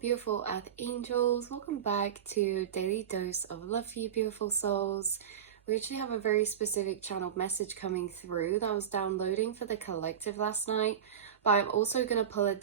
Beautiful Earth Angels. Welcome back to Daily Dose of Love for You Beautiful Souls. We actually have a very specific channeled message coming through that I was downloading for the collective last night. But I'm also going to pull a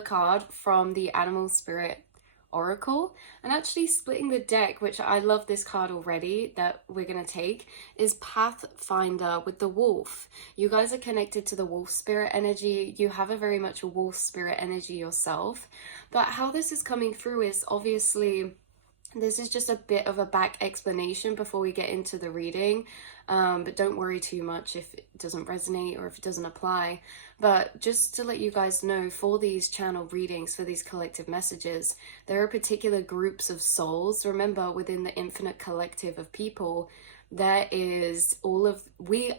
card from the Animal Spirit Oracle, and actually splitting the deck, which I love this card already that we're going to take, is Pathfinder with the wolf. You guys are connected to the wolf spirit energy. You have a very much a wolf spirit energy yourself, but how this is coming through is obviously this is just a bit of a back explanation before we get into the reading, but don't worry too much if it doesn't resonate or if it doesn't apply. But just to let you guys know, for these channel readings, for these collective messages, there are particular groups of souls. Remember, within the infinite collective of people, we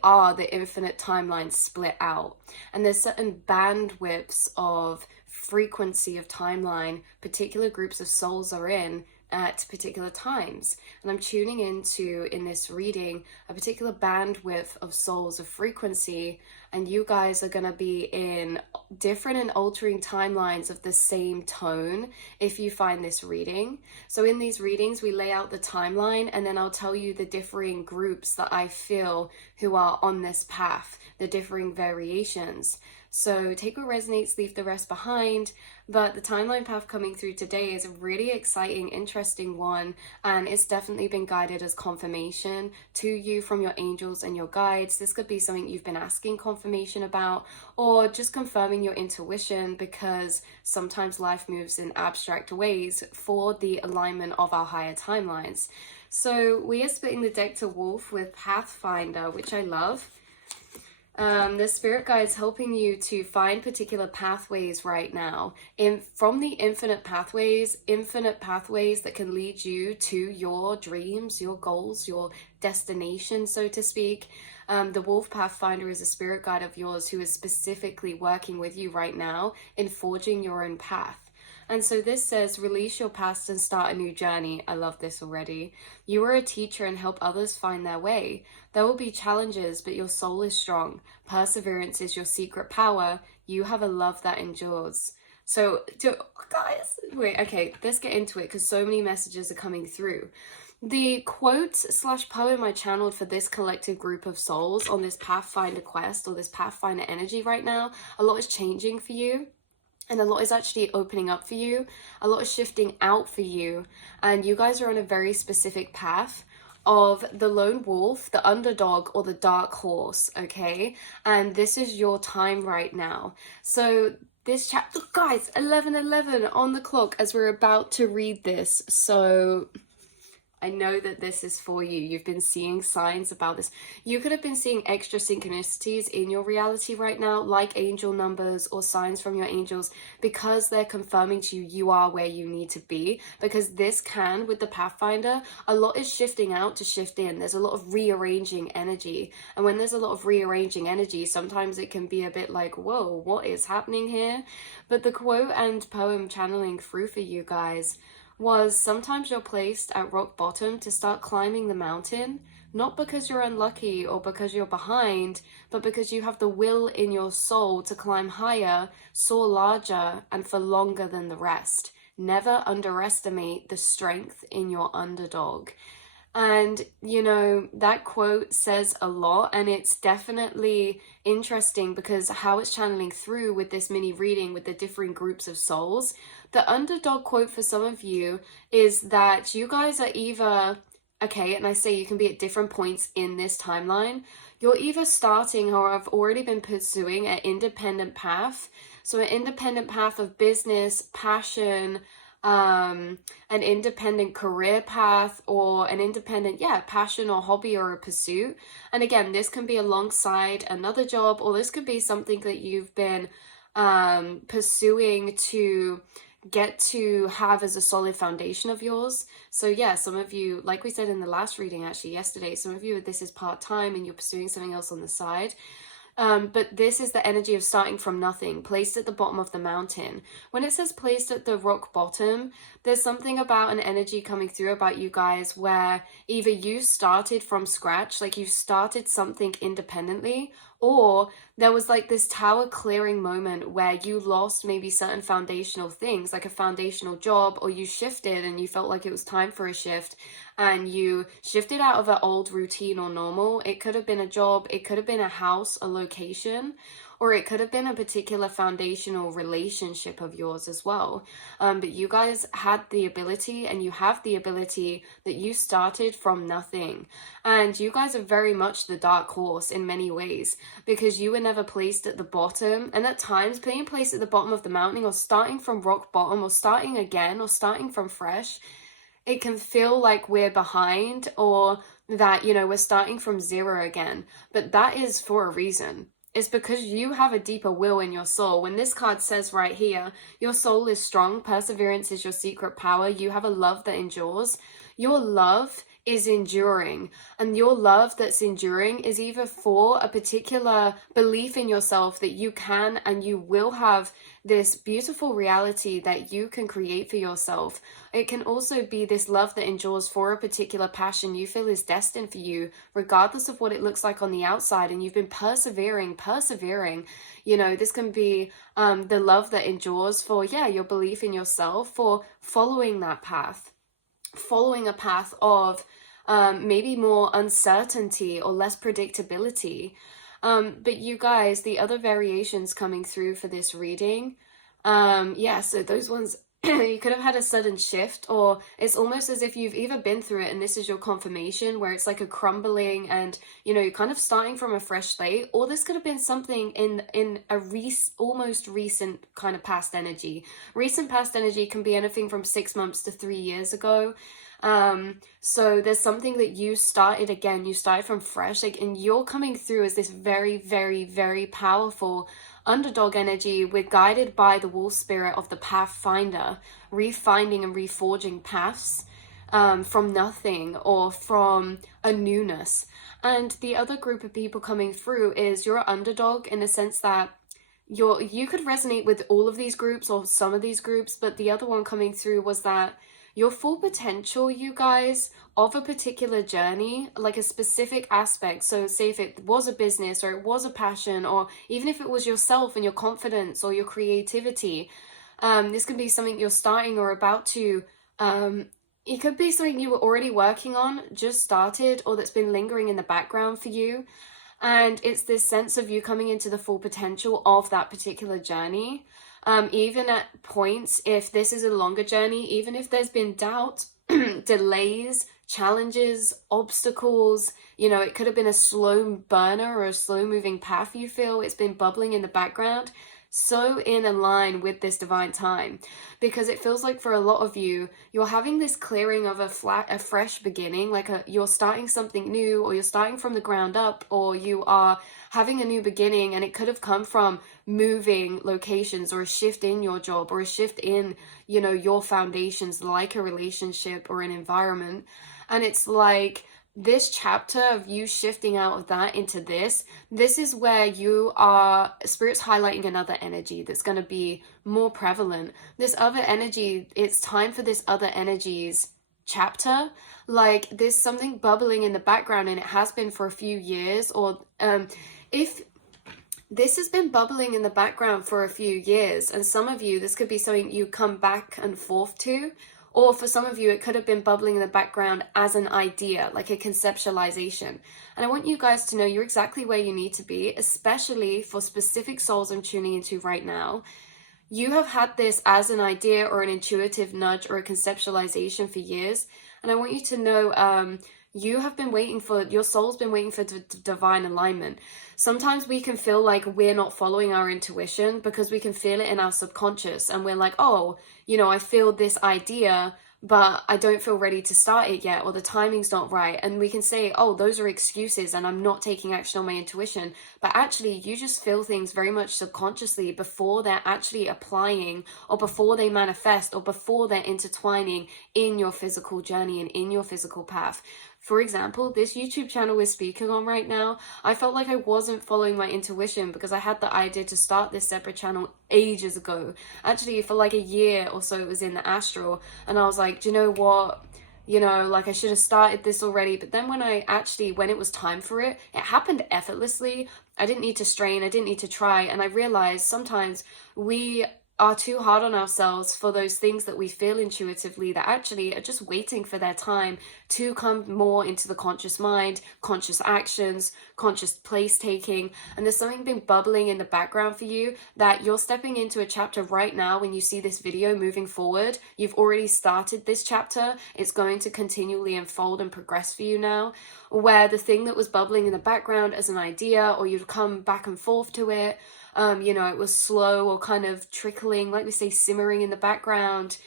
are the infinite timeline split out, and there's certain bandwidths of frequency of timeline particular groups of souls are in at particular times. And I'm tuning into, in this reading, a particular bandwidth of souls of frequency, and you guys are going to be in different and altering timelines of the same tone if you find this reading. So in these readings we lay out the timeline, and then I'll tell you the differing groups that I feel who are on this path, the differing variations. So take what resonates, leave the rest behind. But the timeline path coming through today is a really exciting, interesting one, and it's definitely been guided as confirmation to you from your angels and your guides. This could be something you've been asking confirmation about, or just confirming your intuition, because sometimes life moves in abstract ways for the alignment of our higher timelines. So we are splitting the deck to Wolf with Pathfinder, which I love. The spirit guide's helping you to find particular pathways right now from the infinite pathways that can lead you to your dreams, your goals, your destination, so to speak. The Wolf Pathfinder is a spirit guide of yours who is specifically working with you right now in forging your own path. And so this says, release your past and start a new journey. I love this already. You are a teacher and help others find their way. There will be challenges, but your soul is strong. Perseverance is your secret power. You have a love that endures. So, guys, okay, let's get into it, because so many messages are coming through. The quote/poem I channeled for this collective group of souls on this Pathfinder quest, or this Pathfinder energy right now, a lot is changing for you. And a lot is actually opening up for you. A lot is shifting out for you. And you guys are on a very specific path of the lone wolf, the underdog, or the dark horse, okay? And this is your time right now. So this chapter, guys, 11:11 on the clock as we're about to read this. So I know that this is for you. You've been seeing signs about this. You could have been seeing extra synchronicities in your reality right now, like angel numbers or signs from your angels, because they're confirming to you you are where you need to be. Because this can, with the Pathfinder, a lot is shifting out to shift in. There's a lot of rearranging energy. And when there's a lot of rearranging energy, sometimes it can be a bit like, whoa, what is happening here? But the quote and poem channeling through for you guys was, sometimes you're placed at rock bottom to start climbing the mountain, not because you're unlucky or because you're behind, but because you have the will in your soul to climb higher, soar larger, and for longer than the rest. Never underestimate the strength in your underdog. And, you know, that quote says a lot, and it's definitely interesting because how it's channeling through with this mini reading with the differing groups of souls. The underdog quote for some of you is that you guys are either, okay, and I say you can be at different points in this timeline, you're either starting or have already been pursuing an independent path. So an independent path of business, passion, an independent career path, or an independent passion or hobby or a pursuit. And again, this can be alongside another job, or this could be something that you've been pursuing to get to have as a solid foundation of yours. So yeah, some of you, like we said in the last reading actually yesterday, some of you, this is part-time and you're pursuing something else on the side. But this is the energy of starting from nothing, placed at the bottom of the mountain. When it says placed at the rock bottom, there's something about an energy coming through about you guys where either you started from scratch, like you started something independently, Or there was like this tower clearing moment where you lost maybe certain foundational things, like a foundational job, or you shifted and you felt like it was time for a shift, and you shifted out of an old routine or normal. It could have been a job, it could have been a house, a location, or it could have been a particular foundational relationship of yours as well. But you guys had the ability, and you have the ability, that you started from nothing. And you guys are very much the dark horse in many ways, because you were never placed at the bottom. And at times, being placed at the bottom of the mountain, or starting from rock bottom, or starting again, or starting from fresh, it can feel like we're behind, or that, you know, we're starting from zero again. But that is for a reason. It's because you have a deeper will in your soul. When this card says right here, your soul is strong, perseverance is your secret power, you have a love that endures. Your love is enduring, and your love that's enduring is either for a particular belief in yourself that you can and you will have this beautiful reality that you can create for yourself. It can also be this love that endures for a particular passion you feel is destined for you, regardless of what it looks like on the outside, and you've been persevering. You know, this can be the love that endures for, yeah, your belief in yourself, for following that path, following a path of maybe more uncertainty or less predictability. But you guys, the other variations coming through for this reading, yeah, so those ones, you could have had a sudden shift, or it's almost as if you've either been through it and this is your confirmation, where it's like a crumbling and, you know, you're kind of starting from a fresh slate, or this could have been something in a almost recent kind of past energy. Recent past energy can be anything from 6 months to 3 years ago. So there's something that you started again, you started from fresh, like, and you're coming through as this very, very, very powerful underdog energy. We're guided by the wolf spirit of the pathfinder, refinding and reforging paths from nothing, or from a newness. And the other group of people coming through is you're an underdog, in the sense that you could resonate with all of these groups or some of these groups, but the other one coming through was that your full potential, you guys, of a particular journey, like a specific aspect. So say if it was a business, or it was a passion, or even if it was yourself and your confidence or your creativity, this can be something you're starting or about to, it could be something you were already working on, just started, or that's been lingering in the background for you. And it's this sense of you coming into the full potential of that particular journey. Even at points, if this is a longer journey, even if there's been doubt, delays, challenges, obstacles, you know, it could have been a slow burner or a slow moving path, you feel it's been bubbling in the background, so in a line with this divine time, because it feels like for a lot of you, you're having this clearing of a fresh beginning, like you're starting something new, or you're starting from the ground up, or you are having a new beginning, and it could have come from moving locations, or a shift in your job, or a shift in, you know, your foundations, like a relationship or an environment. And it's like this chapter of you shifting out of that into this is where you are, Spirit's highlighting another energy that's going to be more prevalent. This other energy, it's time for this other energies chapter. Like, there's something bubbling in the background, and it has been for a few years, or if this has been bubbling in the background for a few years, and some of you, this could be something you come back and forth to, or for some of you, it could have been bubbling in the background as an idea, like a conceptualization. And I want you guys to know you're exactly where you need to be, especially for specific souls I'm tuning into right now. You have had this as an idea, or an intuitive nudge, or a conceptualization for years. And I want you to know, you have been waiting for, your soul's been waiting for divine alignment. Sometimes we can feel like we're not following our intuition, because we can feel it in our subconscious, and we're like, oh, you know, I feel this idea, but I don't feel ready to start it yet, or the timing's not right. And we can say, oh, those are excuses and I'm not taking action on my intuition. But actually, you just feel things very much subconsciously before they're actually applying, or before they manifest, or before they're intertwining in your physical journey and in your physical path. For example, this YouTube channel we're speaking on right now, I felt like I wasn't following my intuition, because I had the idea to start this separate channel ages ago. Actually, for like a year or so, it was in the astral, and I was like, do you know what? you know, like I should have started this already. But then when it was time for it, it happened effortlessly. I didn't need to strain, I didn't need to try. And I realized sometimes we are too hard on ourselves for those things that we feel intuitively that actually are just waiting for their time to come more into the conscious mind, conscious actions, conscious place taking. And there's something been bubbling in the background for you that you're stepping into a chapter right now. When you see this video moving forward, you've already started this chapter. It's going to continually unfold and progress for you now, where the thing that was bubbling in the background as an idea, or you've come back and forth to it, you know, it was slow or kind of trickling, like we say, simmering in the background.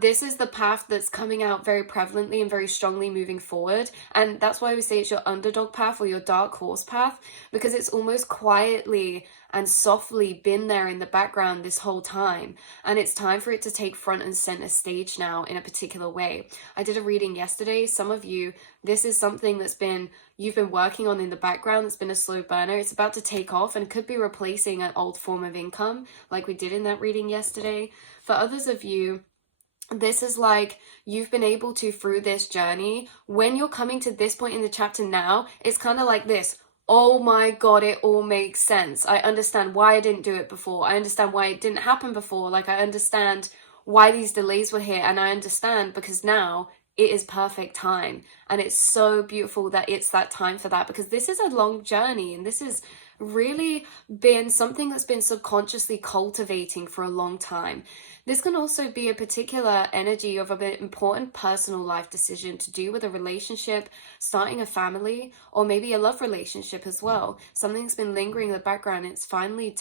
This is the path that's coming out very prevalently and very strongly moving forward. And that's why we say it's your underdog path or your dark horse path, because it's almost quietly and softly been there in the background this whole time. And it's time for it to take front and center stage now in a particular way. I did a reading yesterday. Some of you, this is something you've been working on in the background. It's been a slow burner. It's about to take off and could be replacing an old form of income, like we did in that reading yesterday. For others of you, this is like you've been able to, through this journey, when you're coming to this point in the chapter now, it's kind of like this. Oh my God, it all makes sense. I understand why I didn't do it before. I understand why it didn't happen before. Like, I understand why these delays were here. And I understand because now it is perfect time. And it's so beautiful that it's that time for that, because this is a long journey and this is really been something that's been subconsciously cultivating for a long time. This can also be a particular energy of an important personal life decision to do with a relationship, starting a family, or maybe a love relationship as well. Something's been lingering in the background. It's finally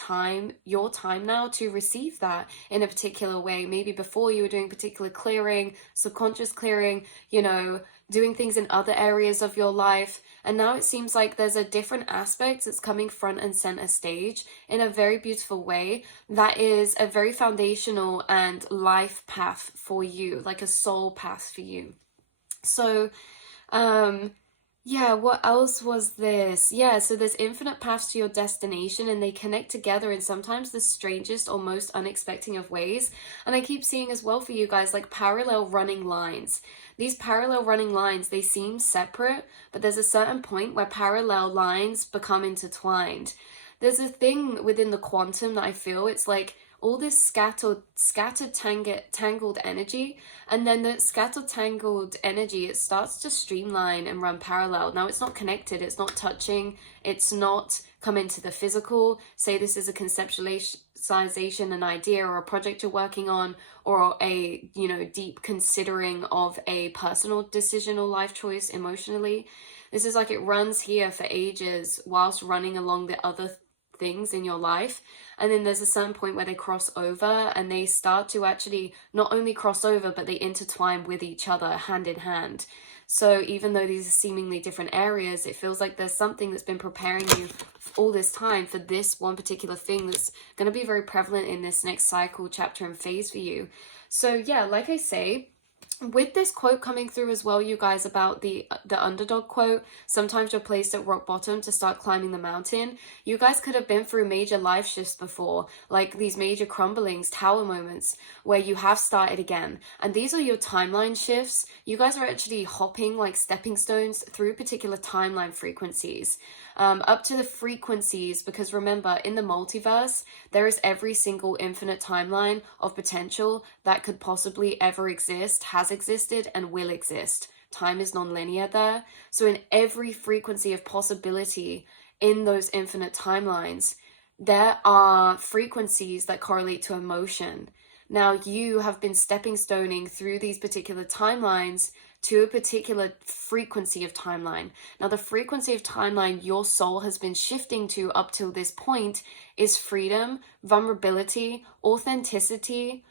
your time now to receive that in a particular way. Maybe before you were doing particular clearing, subconscious clearing, you know, doing things in other areas of your life. And now it seems like there's a different aspect that's coming front and center stage in a very beautiful way that is a very foundational and life path for you, like a soul path for you. So, yeah, what else was this? Yeah, so there's infinite paths to your destination and they connect together in sometimes the strangest or most unexpected of ways. And I keep seeing as well for you guys, like parallel running lines. These parallel running lines, they seem separate, but there's a certain point where parallel lines become intertwined. There's a thing within the quantum that I feel, it's like all this scattered tangled energy, and then the scattered tangled energy, it starts to streamline and run parallel. Now it's not connected, it's not touching, it's not come into the physical. Say this is a conceptualization, an idea or a project you're working on, or a, you know, deep considering of a personal decision or life choice emotionally. This is like it runs here for ages whilst running along the other things in your life. And then there's a certain point where they cross over and they start to actually not only cross over, but they intertwine with each other hand in hand. So even though these are seemingly different areas, it feels like there's something that's been preparing you all this time for this one particular thing that's going to be very prevalent in this next cycle, chapter, and phase for you. So yeah, like I say, with this quote coming through as well, you guys, about the underdog quote, sometimes you're placed at rock bottom to start climbing the mountain. You guys could have been through major life shifts before, like these major crumblings, tower moments, where you have started again. And these are your timeline shifts. You guys are actually hopping like stepping stones through particular timeline frequencies. Up to the frequencies, because remember, in the multiverse, there is every single infinite timeline of potential that could possibly ever exist, has existed, and will exist. Time is non-linear there. So in every frequency of possibility in those infinite timelines, there are frequencies that correlate to emotion. Now you have been stepping stoning through these particular timelines to a particular frequency of timeline. Now the frequency of timeline your soul has been shifting to up till this point is freedom, vulnerability, authenticity,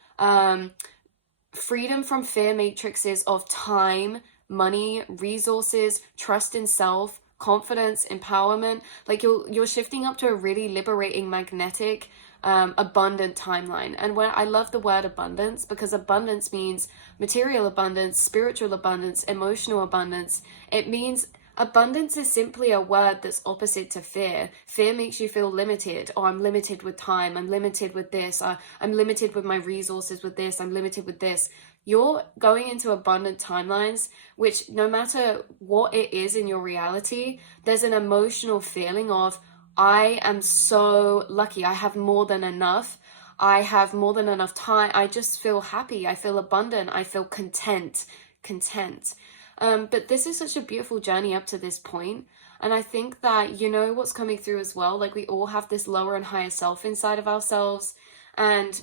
freedom from fear matrices of time, money, resources, trust in self, confidence, empowerment. Like you're shifting up to a really liberating, magnetic, abundant timeline. And when I love the word abundance, because abundance means material abundance, spiritual abundance, emotional abundance. It means Abundance is simply a word that's opposite to fear. Fear makes you feel limited. Oh, I'm limited with time. I'm limited with this. I'm limited with my resources with this. I'm limited with this. You're going into abundant timelines, which no matter what it is in your reality, there's an emotional feeling of, I am so lucky. I have more than enough. I have more than enough time. I just feel happy. I feel abundant. I feel content. Content. But this is such a beautiful journey up to this point. And I think that, what's coming through as well, like we all have this lower and higher self inside of ourselves. And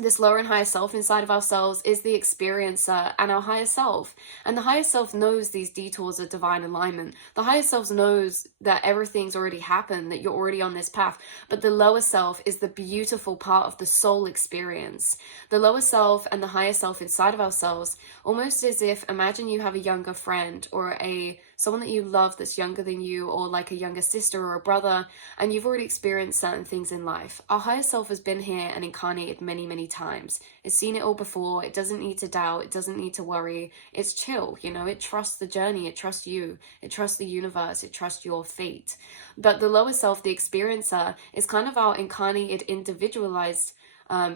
this lower and higher self inside of ourselves is the experiencer and our higher self. And the higher self knows these detours of divine alignment. The higher self knows that everything's already happened, that you're already on this path. But the lower self is the beautiful part of the soul experience. The lower self and the higher self inside of ourselves, almost as if, imagine you have a younger friend or someone that you love that's younger than you, or like a younger sister or a brother, and you've already experienced certain things in life. Our higher self has been here and incarnated many, many times. It's seen it all before. It doesn't need to doubt. It doesn't need to worry. It's chill, it trusts the journey. It trusts you. It trusts the universe. It trusts your fate. But the lower self, the experiencer, is kind of our incarnated, individualized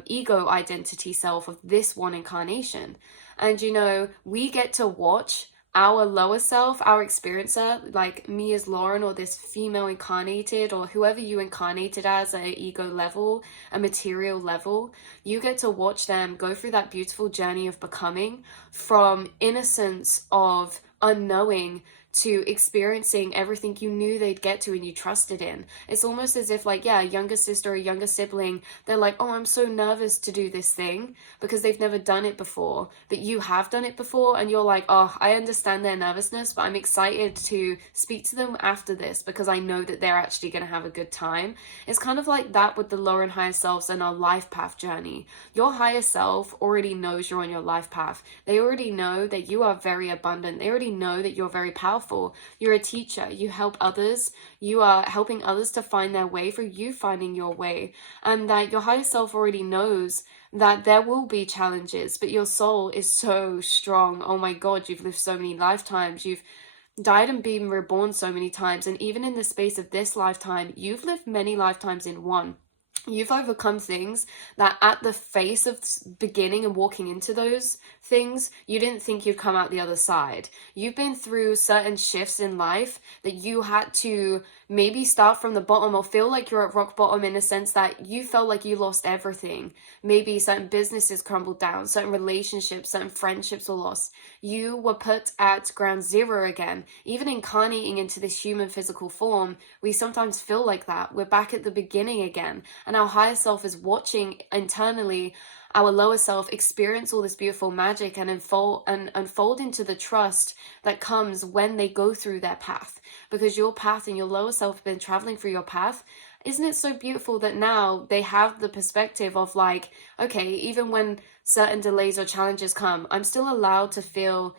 ego identity self of this one incarnation. And we get to watch our lower self, our experiencer, like me as Lauren, or this female incarnated, or whoever you incarnated as at an ego level, a material level, you get to watch them go through that beautiful journey of becoming, from innocence of unknowing to experiencing everything you knew they'd get to and you trusted in. It's almost as if, like, a younger sister or a younger sibling, they're like, oh, I'm so nervous to do this thing because they've never done it before, but you have done it before, and you're like, oh, I understand their nervousness, but I'm excited to speak to them after this because I know that they're actually going to have a good time. It's kind of like that with the lower and higher selves and our life path journey. Your higher self already knows you're on your life path. They already know that you are very abundant. They already know that you're very powerful. You're a teacher. You help others. You are helping others to find their way through you finding your way. And that your higher self already knows that there will be challenges, but your soul is so strong. Oh my God, you've lived so many lifetimes. You've died and been reborn so many times. And even in the space of this lifetime, you've lived many lifetimes in one. You've overcome things that at the face of beginning and walking into those things, you didn't think you'd come out the other side. You've been through certain shifts in life that you had to maybe start from the bottom, or feel like you're at rock bottom, in a sense that you felt like you lost everything. Maybe certain businesses crumbled down, certain relationships, certain friendships were lost. You were put at ground zero again. Even incarnating into this human physical form, we sometimes feel like that. We're back at the beginning again. And our higher self is watching internally our lower self experience all this beautiful magic and unfold into the trust that comes when they go through their path. Because your path and your lower self have been traveling through your path. Isn't it so beautiful that now they have the perspective of, like, okay, even when certain delays or challenges come, I'm still allowed to feel,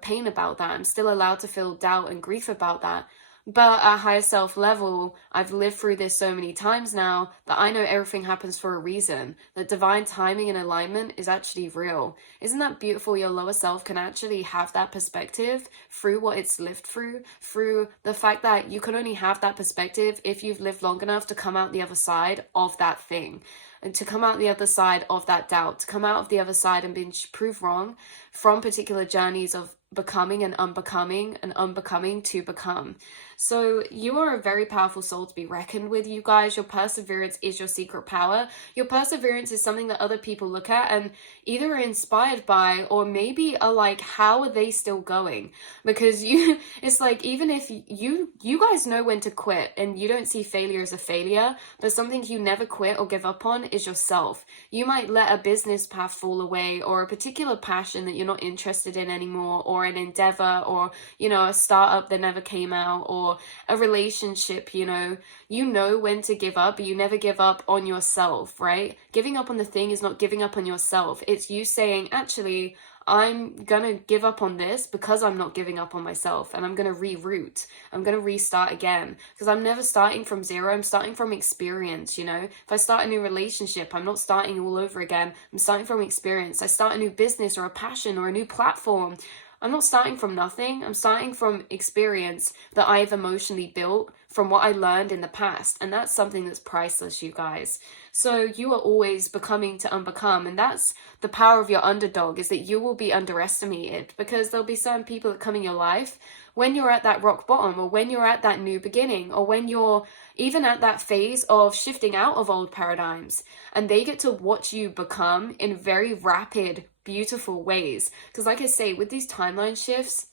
pain about that. I'm still allowed to feel doubt and grief about that. But at higher self level, I've lived through this so many times now that I know everything happens for a reason. That divine timing and alignment is actually real. Isn't that beautiful? Your lower self can actually have that perspective through what it's lived through the fact that you can only have that perspective if you've lived long enough to come out the other side of that thing. And to come out the other side of that doubt, to come out of the other side and being proved wrong from particular journeys of becoming and unbecoming to become. So you are a very powerful soul to be reckoned with, you guys. Your perseverance is your secret power. Your perseverance is something that other people look at and either are inspired by, or maybe are like, how are they still going? Because it's like, even if you guys know when to quit, and you don't see failure as a failure, but something you never quit or give up on is yourself. You might let a business path fall away, or a particular passion that you're not interested in anymore, or an endeavor, or a startup that never came out, or a relationship. You know when to give up, but you never give up on yourself, right? Giving up on the thing is not giving up on yourself. It's you saying, actually, I'm gonna give up on this because I'm not giving up on myself, and I'm gonna reroute. I'm gonna restart again, because I'm never starting from zero. I'm starting from experience. If I start a new relationship, I'm not starting all over again. I'm starting from experience. I start a new business or a passion or a new platform, I'm not starting from nothing. I'm starting from experience that I've emotionally built from what I learned in the past. And that's something that's priceless, you guys. So you are always becoming to unbecome. And that's the power of your underdog, is that you will be underestimated, because there'll be certain people that come in your life when you're at that rock bottom, or when you're at that new beginning, or when you're even at that phase of shifting out of old paradigms, and they get to watch you become in very rapid, beautiful ways. Because like I say, with these timeline shifts,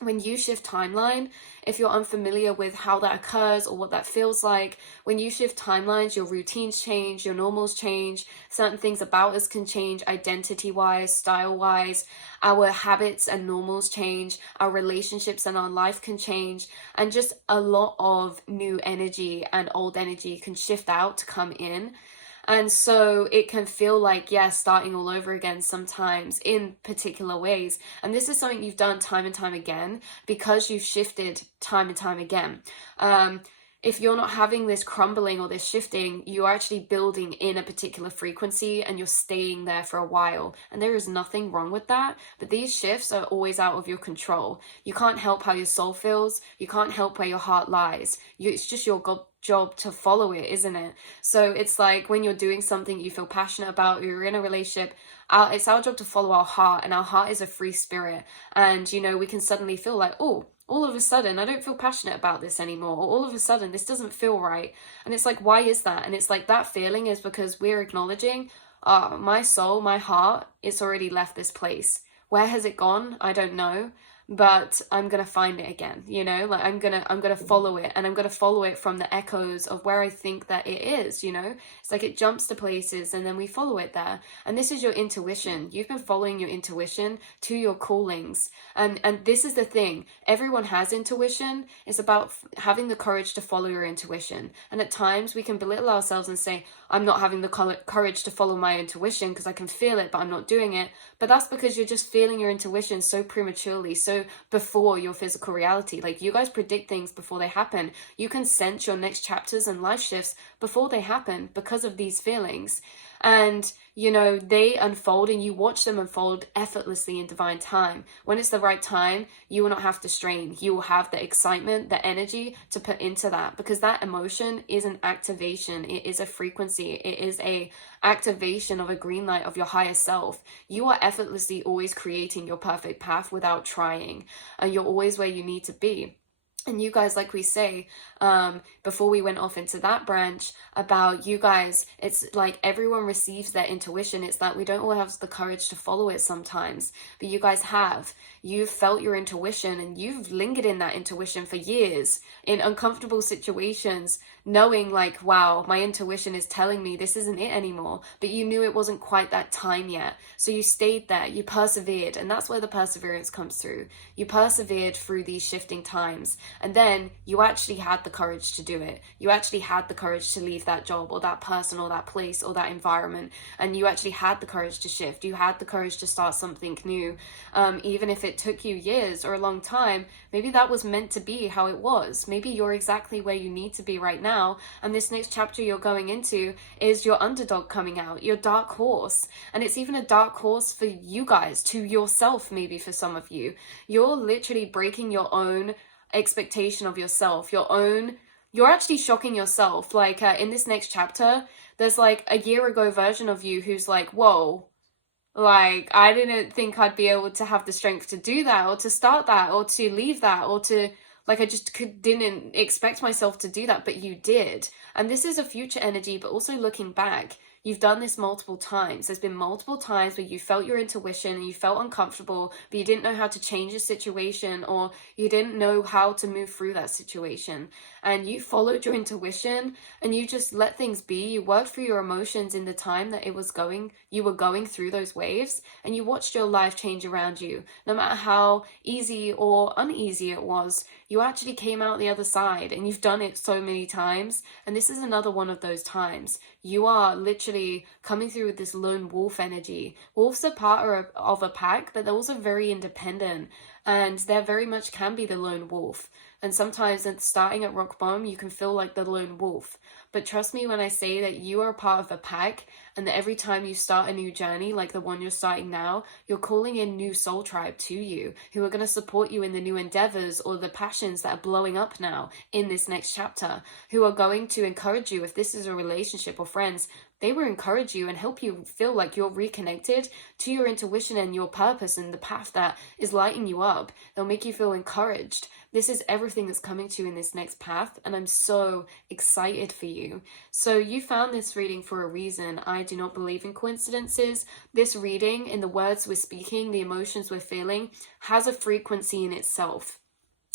when you shift timeline, if you're unfamiliar with how that occurs or what that feels like, when you shift timelines, your routines change, your normals change, certain things about us can change, identity wise, style wise, our habits and normals change, our relationships and our life can change, and just a lot of new energy and old energy can shift out to come in. And so it can feel like, yeah, starting all over again sometimes in particular ways. And this is something you've done time and time again because you've shifted time and time again. If you're not having this crumbling or this shifting, you're actually building in a particular frequency and you're staying there for a while. And there is nothing wrong with that. But these shifts are always out of your control. You can't help how your soul feels. You can't help where your heart lies. It's just your job to follow it, isn't it? So it's like when you're doing something you feel passionate about, or you're in a relationship, it's our job to follow our heart, and our heart is a free spirit. And we can suddenly feel like, oh, all of a sudden I don't feel passionate about this anymore, or all of a sudden this doesn't feel right. And it's like, why is that? And it's like, that feeling is because we're acknowledging, my soul, my heart, it's already left this place. Where has it gone? I don't know, but I'm gonna find it again. Like I'm gonna follow it, and I'm gonna follow it from the echoes of where I think that it is. It's like it jumps to places and then we follow it there. And this is your intuition. You've been following your intuition to your callings, and this is the thing, everyone has intuition. It's about having the courage to follow your intuition. And at times we can belittle ourselves and say, I'm not having the courage to follow my intuition because I can feel it, but I'm not doing it. But that's because you're just feeling your intuition so prematurely, so before your physical reality. Like, you guys predict things before they happen. You can sense your next chapters and life shifts before they happen because of these feelings. And they unfold, and you watch them unfold effortlessly in divine time. When it's the right time, you will not have to strain. You will have the excitement, the energy to put into that, because that emotion is an activation. It is a frequency. It is a activation of a green light of your higher self. You are effortlessly always creating your perfect path without trying, and you're always where you need to be. And you guys, like we say, before we went off into that branch about you guys, it's like everyone receives their intuition. It's that we don't all have the courage to follow it sometimes, but you guys have. You've felt your intuition, and you've lingered in that intuition for years in uncomfortable situations, knowing like, wow, my intuition is telling me this isn't it anymore, but you knew it wasn't quite that time yet. So you stayed there, you persevered, and that's where the perseverance comes through. You persevered through these shifting times. And then you actually had the courage to do it. You actually had the courage to leave that job or that person or that place or that environment. And you actually had the courage to shift. You had the courage to start something new. Even if it took you years or a long time, maybe that was meant to be how it was. Maybe you're exactly where you need to be right now. And this next chapter you're going into is your underdog coming out, your dark horse. And it's even a dark horse for you guys, to yourself, maybe for some of you. You're literally breaking your own expectation of yourself, you're actually shocking yourself. Like in this next chapter, there's like a year ago version of you who's like, whoa, like I didn't think I'd be able to have the strength to do that, or to start that, or to leave that, or to, like, I just didn't expect myself to do that, but you did. And this is a future energy, but also looking back, you've done this multiple times. There's been multiple times where you felt your intuition and you felt uncomfortable, but you didn't know how to change a situation, or you didn't know how to move through that situation. And you followed your intuition and you just let things be. You worked through your emotions in the time that you were going through those waves, and you watched your life change around you. No matter how easy or uneasy it was, you actually came out the other side, and you've done it so many times. And this is another one of those times. You are literally coming through with this lone wolf energy. Wolves are part of a pack, but they're also very independent, and they very much can be the lone wolf. And sometimes starting at rock bottom, you can feel like the lone wolf. But trust me when I say that you are part of a pack, and that every time you start a new journey, like the one you're starting now, you're calling in new soul tribe to you who are going to support you in the new endeavors or the passions that are blowing up now in this next chapter, who are going to encourage you. If this is a relationship or friends, they will encourage you and help you feel like you're reconnected to your intuition and your purpose and the path that is lighting you up. They'll make you feel encouraged. This is everything that's coming to you in this next path, and I'm so excited for you. So you found this reading for a reason. I do not believe in coincidences. This reading, in the words we're speaking, the emotions we're feeling, has a frequency in itself.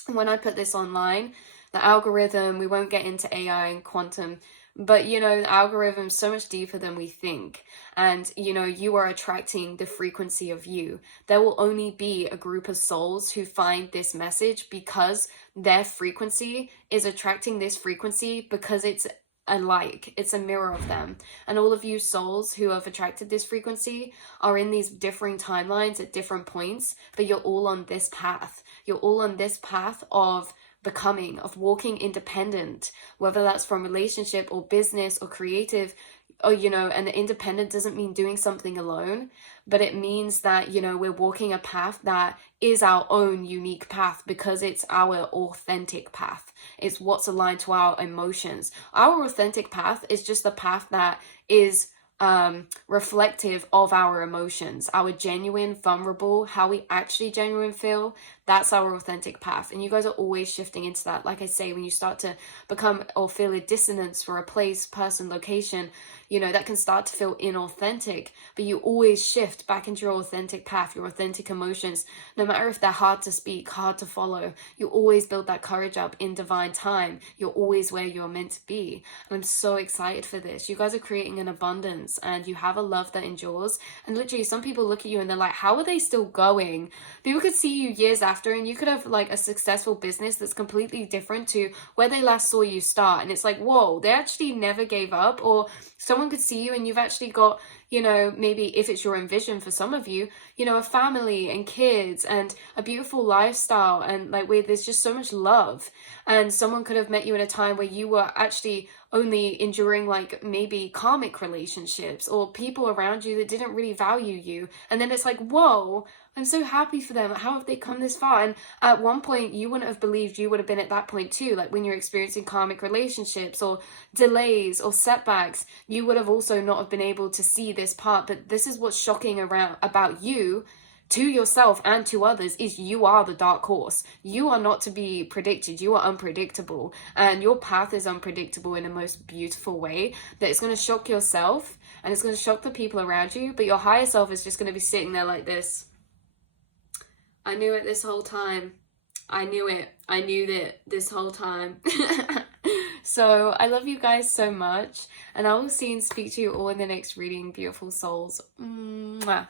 When I put this online, the algorithm, we won't get into AI and quantum, but the algorithm's so much deeper than we think. And you are attracting the frequency of you. There will only be a group of souls who find this message because their frequency is attracting this frequency, because it's it's a mirror of them. And all of you souls who have attracted this frequency are in these differing timelines at different points, but you're all on this path. You're all on this path of becoming, of walking independent, whether that's from relationship or business or creative, or and the independent doesn't mean doing something alone, but it means that we're walking a path that is our own unique path, because it's our authentic path. It's what's aligned to our emotions. Our authentic path is just the path that is reflective of our emotions, our genuine, vulnerable, how we actually genuinely feel. That's our authentic path. And you guys are always shifting into that. Like I say, when you start to become or feel a dissonance for a place, person, location, that can start to feel inauthentic, but you always shift back into your authentic path, your authentic emotions, no matter if they're hard to speak, hard to follow. You always build that courage up in divine time. You're always where you're meant to be. And I'm so excited for this. You guys are creating an abundance, and you have a love that endures. And literally, some people look at you and they're like, how are they still going? People could see you years after, and you could have like a successful business that's completely different to where they last saw you start. And it's like, whoa, they actually never gave up. Or someone could see you and you've actually got, maybe if it's your own vision for some of you, a family and kids and a beautiful lifestyle, and like where there's just so much love. And someone could have met you in a time where you were actually only enduring like maybe karmic relationships or people around you that didn't really value you. And then it's like, whoa, I'm so happy for them. How have they come this far? And at one point, you wouldn't have believed you would have been at that point too. Like when you're experiencing karmic relationships or delays or setbacks, you would have also not have been able to see this part. But this is what's shocking about you to yourself and to others, is you are the dark horse. You are not to be predicted. You are unpredictable, and your path is unpredictable in a most beautiful way that it's going to shock yourself and it's going to shock the people around you, but your higher self is just going to be sitting there like this. I knew it this whole time. I knew it. I knew that this whole time. So I love you guys so much, and I will see and speak to you all in the next reading, beautiful souls. Mwah.